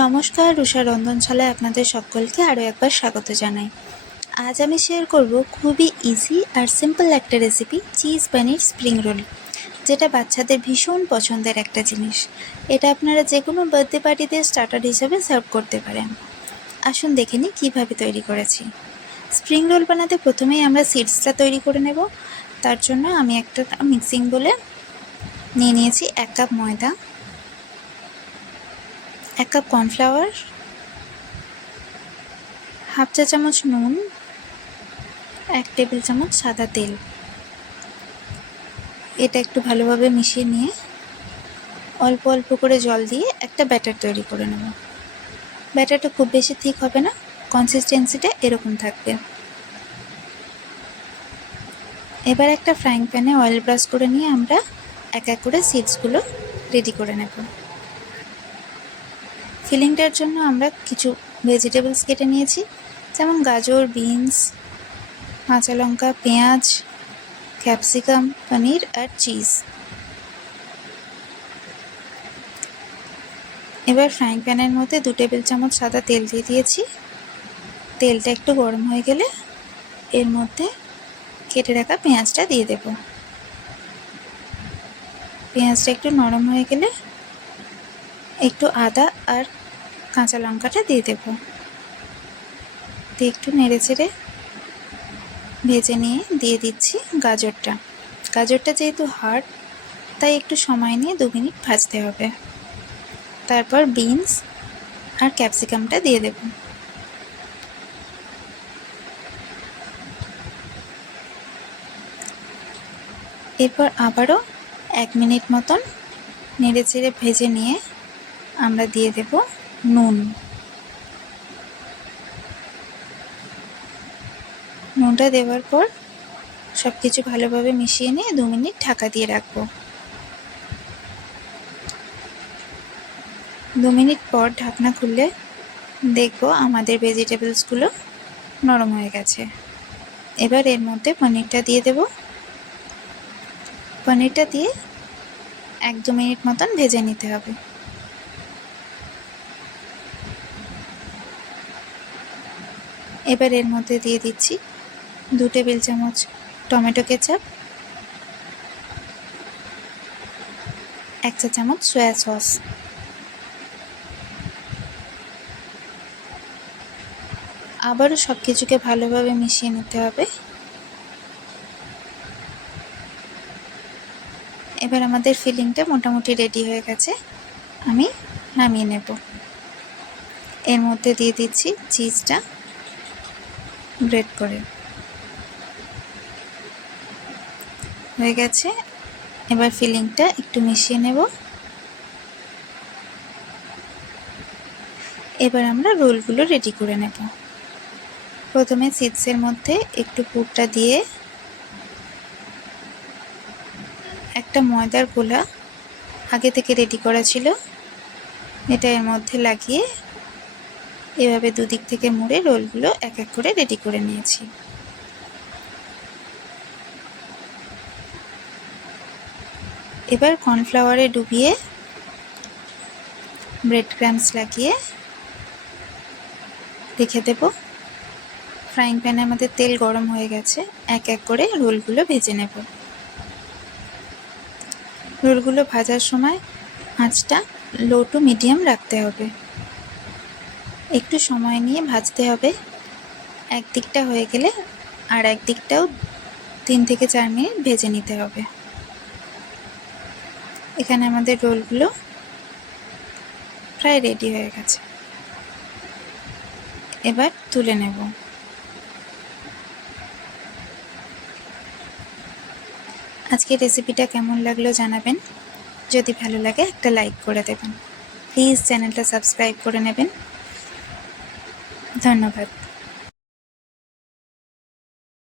নমস্কার, রুষা রন্ধনশালায় আপনাদের সকলকে আরও একবার স্বাগত জানাই। আজ আমি শেয়ার করব খুবই ইজি আর সিম্পল একটা রেসিপি, চিজ পনির স্প্রিং রোল, যেটা বাচ্চাদের ভীষণ পছন্দের একটা জিনিস। এটা আপনারা যে কোনো বার্থডে পার্টিতে স্টার্টার হিসেবে সার্ভ করতে পারেন। আসুন দেখে নিই কীভাবে তৈরি করেছি। স্প্রিং রোল বানাতে প্রথমেই আমরা সিডসটা তৈরি করে নেব। তার জন্য আমি একটা মিক্সিং বোলে নিয়ে নিয়েছি 1 কাপ ময়দা, 1 কাপ কর্নফ্লাওয়ার, হাফ চা চামচ নুন, 1 টেবিল চামচ সাদা তেল। এটা একটু ভালোভাবে মিশিয়ে নিয়ে অল্প অল্প করে জল দিয়ে একটা ব্যাটার তৈরি করে নেব। ব্যাটারটা খুব বেশি থিক হবে না, কনসিস্টেন্সিটা এরকম থাকবে। এবার একটা ফ্রাইং প্যানে অয়েল ব্রাশ করে নিয়ে আমরা এক এক করে সিডসগুলো রেডি করে নেব। ফিলিংটার জন্য আমরা কিছু ভেজিটেবলস কেটে নিয়েছি, যেমন গাজর, বিনস, কাঁচা লঙ্কা, পেঁয়াজ, ক্যাপসিকাম, পনির আর চিজ। এবার ফ্রাইং প্যানের মধ্যে 2 টেবিল চামচ সাদা তেল দিয়ে দিয়েছি। তেলটা একটু গরম হয়ে গেলে এর মধ্যে কেটে রাখা পেঁয়াজটা দিয়ে দেব। পেঁয়াজটা একটু নরম হয়ে গেলে একটু আদা আর কাঁচা লঙ্কাটা দিয়ে দেব। দিয়ে একটু নেড়ে চেড়ে ভেজে নিয়ে দিয়ে দিচ্ছি গাজরটা। গাজরটা যেহেতু হার্ড, তাই একটু সময় নিয়ে 2 মিনিট ভাজতে হবে। তারপর বিনস আর ক্যাপসিকামটা দিয়ে দেব। এরপর আবারও 1 মিনিট মতন নেড়ে চেড়ে ভেজে নিয়ে আমরা দিয়ে দেব নুন। নুনটা দেওয়ার পর সব কিছু ভালোভাবে মিশিয়ে নিয়ে 2 মিনিট ঢাকা দিয়ে রাখবো। 2 মিনিট পর ঢাকনা খুললে দেখব আমাদের ভেজিটেবলসগুলো নরম হয়ে গেছে। এবার এর মধ্যে পনিরটা দিয়ে দেব। পনিরটা দিয়ে 1-2 মিনিট মতন ভেজে নিতে হবে। এবার এর মধ্যে দিয়ে দিচ্ছি 2 টেবিল চামচ টমেটো কেচাপ, 1 চা চামচ সয়া সস। আবারও সব কিছুকে ভালোভাবে মিশিয়ে নিতে হবে। এবার আমাদের ফিলিংটা মোটামুটি রেডি হয়ে গেছে, আমি নামিয়ে নেব। এর মধ্যে দিয়ে দিচ্ছি চিজটা গ্রেট করে। হয়ে গেছে। এবার ফিলিংটা একটু মিশিয়ে নেব। এবার আমরা রোলগুলো রেডি করে নেব। প্রথমে সিডসের মধ্যে একটু পুরটা দিয়ে একটা ময়দার গোলা আগে থেকে রেডি করা ছিল, এটা এর মধ্যে লাগিয়ে এভাবে দুদিক থেকে মুড়ে রোলগুলো এক এক করে রেডি করে নিয়েছি। এবার কর্নফ্লাওয়ারে ডুবিয়ে ব্রেড ক্রাম্বস লাগিয়ে রেখে দেব। ফ্রাইং প্যানে আমাদের তেল গরম হয়ে গেছে, এক এক করে রোলগুলো ভেজে নেব। রোলগুলো ভাজার সময় আঁচটা লো টু মিডিয়াম রাখতে হবে। একটু সময় নিয়ে ভাজতে হবে। এক দিকটা হয়ে গেলে আর এক দিকটাও 3 থেকে 4 মিনিট ভেজে নিতে হবে। এখানে আমাদের রোলগুলো প্রায় রেডি হয়ে গেছে। এবার তুলে নেব। আজকের রেসিপিটা কেমন লাগলো জানাবেন। যদি ভালো লাগে একটা লাইক করে দেবেন। প্লিজ চ্যানেলটা সাবস্ক্রাইব করে নেবেন। ধন্যবাদ।